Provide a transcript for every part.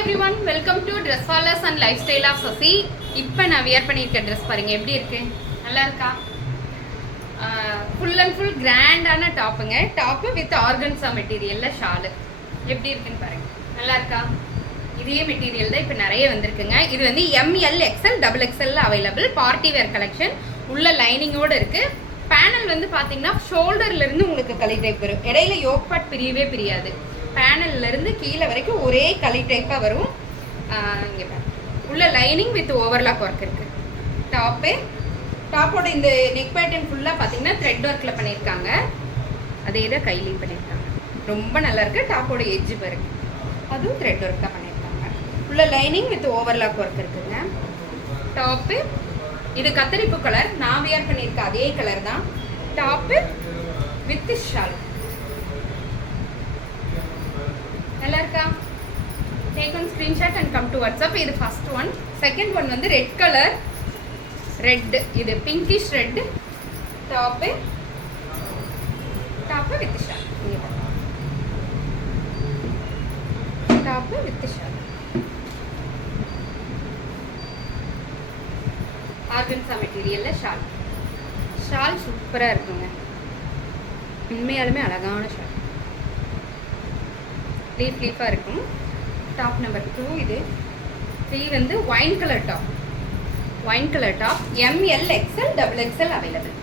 everyone, welcome to Dress Wallers and Lifestyle of Sasi. இப்போ நான் wear பண்ணியிருக்க dress பாருங்க எப்படி இருக்கு, நல்லா இருக்கா? ஃபுல் அண்ட் ஃபுல் கிராண்டான டாப்புங்க. டாப்பு வித் ஆர்கன்ஸா மெட்டீரியல்ல ஷாலு எப்படி இருக்குன்னு பாருங்க, நல்லா இருக்கா? இதே மெட்டீரியல் தான் இப்போ நிறைய வந்திருக்குங்க. இது வந்து எம்எல் எக்ஸ்எல் டபுள் எக்ஸ்எல்ல அவைலபிள். பார்ட்டி வேர் கலெக்ஷன் உள்ள லைனிங்கோடு இருக்கு. பேனல் வந்து பார்த்தீங்கன்னா ஷோல்டர்ல இருந்து உங்களுக்கு களி டைப் வரும். இடையில யோக் பார்ட் பிரியவே பிரியாது. பேனல்ல இருந்து கீழே வரைக்கும் ஒரே களி டைப்பா வரும். இங்கே உள்ள லைனிங் வித் ஓவர்லாக் ஒர்க் இருக்கு. டாப்போட இந்த நெக் பேட்டர்ன் ஃபுல்லாக பார்த்தீங்கன்னா த்ரெட் ஒர்க்கில் பண்ணியிருக்காங்க. அதே தான் கையிலையும் பண்ணியிருக்காங்க. ரொம்ப நல்லா இருக்கு. டாப்போட எட்ஜ் பாருங்க, அதுவும் த்ரெட் ஒர்க் தான் பண்ணியிருக்காங்க. உள்ள லைனிங் வித் ஓவர்லாக் ஒர்க் இருக்குங்க. டாப்பு இது கத்தரிப்பு கலர், நான் வியர் பண்ணியிருக்க அதே கலர் தான். டாப்பு வித் ஷால் நல்லா இருக்கா? Take one screenshot and come to WhatsApp. இது ஃபர்ஸ்ட் ஒன். செகண்ட் ஒன் வந்து ரெட் கலர், ரெட், இது pinkish red. Top with shawl, top with shawl. Organza மெட்டீரியல்ல ஷால். ஷால் சூப்பராக இருக்குங்க, உண்மையாலுமே அழகான ஷால். லீஃபாக இருக்கும். Top number 2. இது 3 வந்து wine colour top. M L XL double XL available.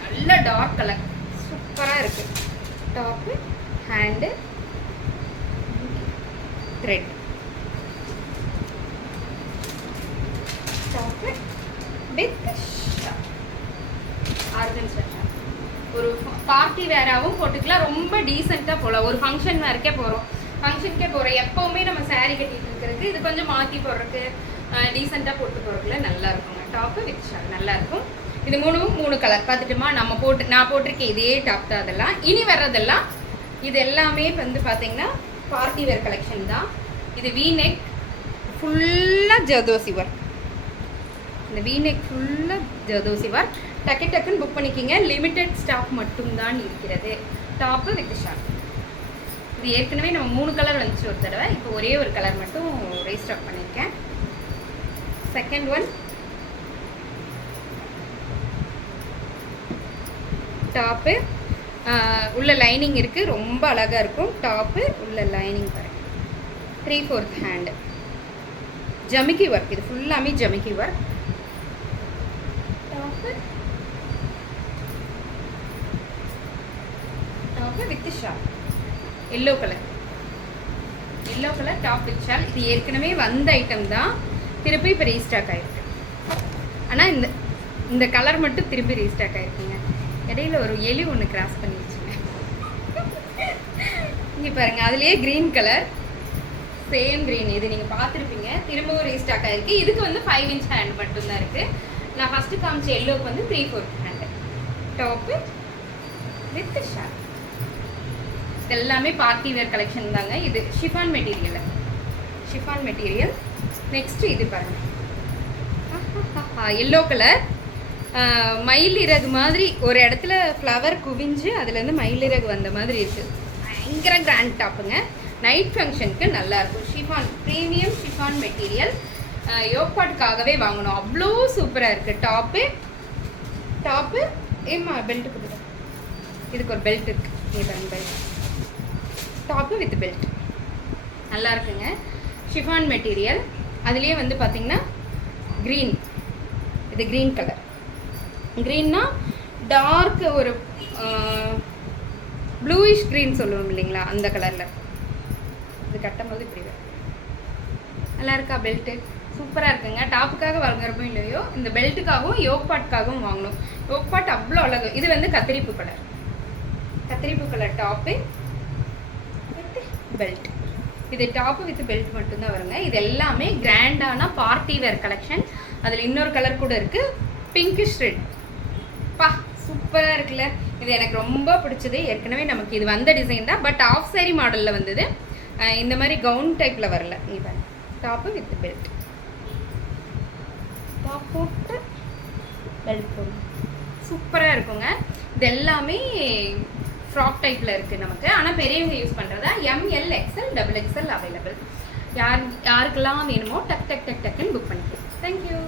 நல்ல டார்க் கலர், சூப்பராக இருக்கு. Top hand thread. Top with organza. ஒரு பார்ட்டி வேராகவும் போட்டுக்கலாம், ரொம்ப டீசெண்டாக போகலாம். ஒரு ஃபங்க்ஷன் வேறுக்கே போகிறோம், எப்போவுமே நம்ம சாரீ கட்டிட்டு இருக்கிறதுக்கு இது கொஞ்சம் மாற்றி போடுறதுக்கு, டீசெண்டாக போட்டு போடுறதுக்குள்ள நல்லா இருக்குங்க. டாப்பு வித் ஷால் நல்லா இருக்கும். இது மூணு கலர் பார்த்துட்டுமா? நான் போட்டிருக்கேன் இதே டாப் தான். அதெல்லாம் இனி வர்றதெல்லாம் இது எல்லாமே வந்து பார்த்தீங்கன்னா பார்ட்டி வேர் கலெக்ஷன் தான். இது வீநெக் ஃபுல்லாக ஜர்தோசி ஒர்க். இந்த வீநெக் ஃபுல்லாக ஜர்தோசி ஒர்க். டக்குன்னு புக் பண்ணிக்கிங்க. லிமிட்டட் ஸ்டாக் மட்டும்தான் இருக்கிறது. Top with shawl. இது ஏற்கனவே நம்ம 3 கலர் வந்துச்சு ஒரு தடவை. இப்போ ஒரே ஒரு கலர் மட்டும் ரீஸ்டாக் பண்ணியிருக்கேன். செகண்ட் ஒன் டாப்பு உள்ள லைனிங் இருக்குது, ரொம்ப அழகாக இருக்கும். டாப்பு உள்ள லைனிங் பாருங்க, 3/4 ஹேண்டு ஜமிக்கி ஒர்க். இது ஃபுல்லாமே ஜமிக்கி work. Top with shawl. Yellow colour top with shawl. இது ஏற்கனவே வந்த ஐட்டம் தான், திருப்பி இப்போ ரீஸ்டாக் ஆகிருக்கு. ஆனால் இந்த கலர் மட்டும் திருப்பி ரீஸ்டாக் ஆகிருக்குங்க. இடையில ஒரு எலி ஒன்று கிராஸ் பண்ணிடுச்சுங்க. இங்கே பாருங்கள், அதுலேயே க்ரீன் கலர், சேம் க்ரீன். இது நீங்கள் பார்த்துருப்பீங்க, திரும்பவும் ரீஸ்டாக் ஆகிருக்கு. இதுக்கு வந்து 5 இன்ச் ஹேண்ட் மட்டும்தான் இருக்குது. நான் ஃபஸ்ட்டு காமிச்ச எல்லோவுக்கு வந்து 3/4 ஹேண்டு. Top with shawl. எல்லாமே பார்ட்டி வேர் கலெக்ஷன் தாங்க. இது ஷிஃபான் மெட்டீரியல். நெக்ஸ்ட் இது பாருங்க, எல்லோ கலர். மயில் இறகு மாதிரி ஒரு இடத்துல ஃப்ளவர் குவிஞ்சு அதுலேருந்து மயில் இறகு வந்த மாதிரி இருக்குது. பயங்கர கிராண்ட் டாப்புங்க. நைட் ஃபங்க்ஷனுக்கு நல்லாயிருக்கும். Chiffon, premium chiffon material. யோப்பாட்டுக்காகவே வாங்கணும், அவ்வளோ சூப்பராக இருக்குது. டாப்பு ஏம்மா பெல்ட்டு கொடுங்க. இதுக்கு ஒரு பெல்ட் இருக்குது, இதுதான் பெல்ட். டாப்பு வித் பெல்ட் நல்லா இருக்குங்க. Chiffon material. அதுலேயே வந்து பார்த்தீங்கன்னா க்ரீன், இது க்ரீன் கலர். க்ரீன்னா டார்க் ஒரு ப்ளூயிஷ் க்ரீன் சொல்லுவோம் இல்லைங்களா, அந்த கலரில். இது கட்டும் போது இப்படி நல்லா இருக்கா? பெல்ட்டு சூப்பராக இருக்குங்க. டாப்புக்காக வாங்குறப்போ இல்லையோ, இந்த பெல்ட்டுக்காகவும் யோக் பாட்டுக்காகவும் வாங்கணும். யோக் பாட் அவ்வளோ அழகு. இது வந்து கத்திரிப்பு கலர் டாப்பு பெல்ட். இது டாப்பு வித் பெல்ட் மட்டும்தான் வருங்க. இது எல்லாமே கிராண்டான பார்ட்டி வேர் கலெக்ஷன். அதில் இன்னொரு கலர் கூட இருக்குது, பிங்கிஷ் ரெட். சூப்பராக இருக்குல்ல? இது எனக்கு ரொம்ப பிடிச்சது. ஏற்கனவே நமக்கு இது வந்த டிசைன் தான், பட் ஆஃப் சாரி மாடலில் வந்தது. இந்த மாதிரி கவுன் டைப்பில் வரல. இப்போ டாப்பு வித் பெல்ட், டாப் போட்டு பெல்ட் போடும், சூப்பராக இருக்குங்க. இது எல்லாமே ஃப்ராக் டைப்பில் இருக்குது நமக்கு. ஆனால் பெரியவங்க யூஸ் பண்ணுறதா ML XL double XL available. யாருக்கெல்லாம் வேணுமோ டக் டக் டக் டக்